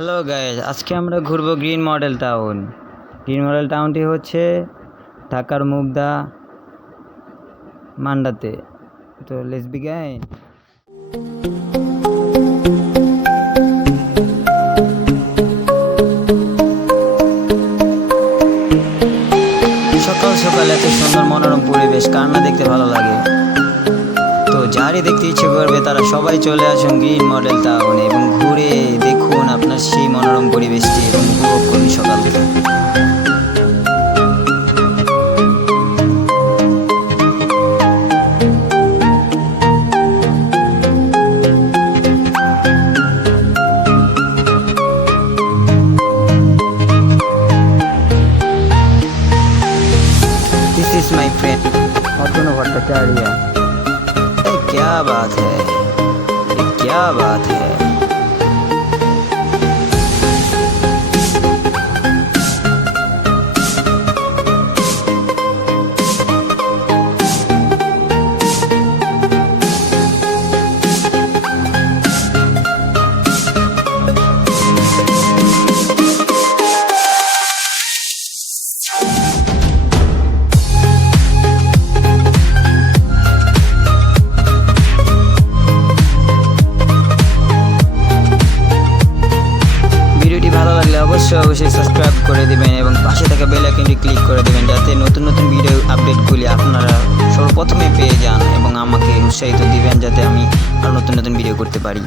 Hello guys, আজকে আমরা ঘুরবো green model town. Green model টাউনটি হচ্ছে ঢাকার মুগদা মান্ডাতে। তো লেটস বিগিন। সকাল সকাল এত সুন্দর মনোরম পরিবেশ কার না দেখতে ভালো লাগে। তো যারই দেখতে ইচ্ছে করবে তারা সবাই চলে আসুন গ্রিন মডেল টাউনে এবং ঘুরে দেখুন আপনার সেই মনোরম পরিবেশটি এবং উপভোগ করুন সকাল থেকে। This is my friend Atanu Bhattacharya। क्या बात है, ये क्या बात है। অবশ্যই সাবস্ক্রাইব করে দিবেন এবং পাশে থাকা বেল আইকনটি ক্লিক করে দিবেন যাতে নতুন নতুন ভিডিও আপডেটগুলি আপনারা সর্বপ্রথমে পেয়ে যান এবং আমাকে উৎসাহিত দিবেন যাতে আমি আরও নতুন নতুন ভিডিও করতে পারি।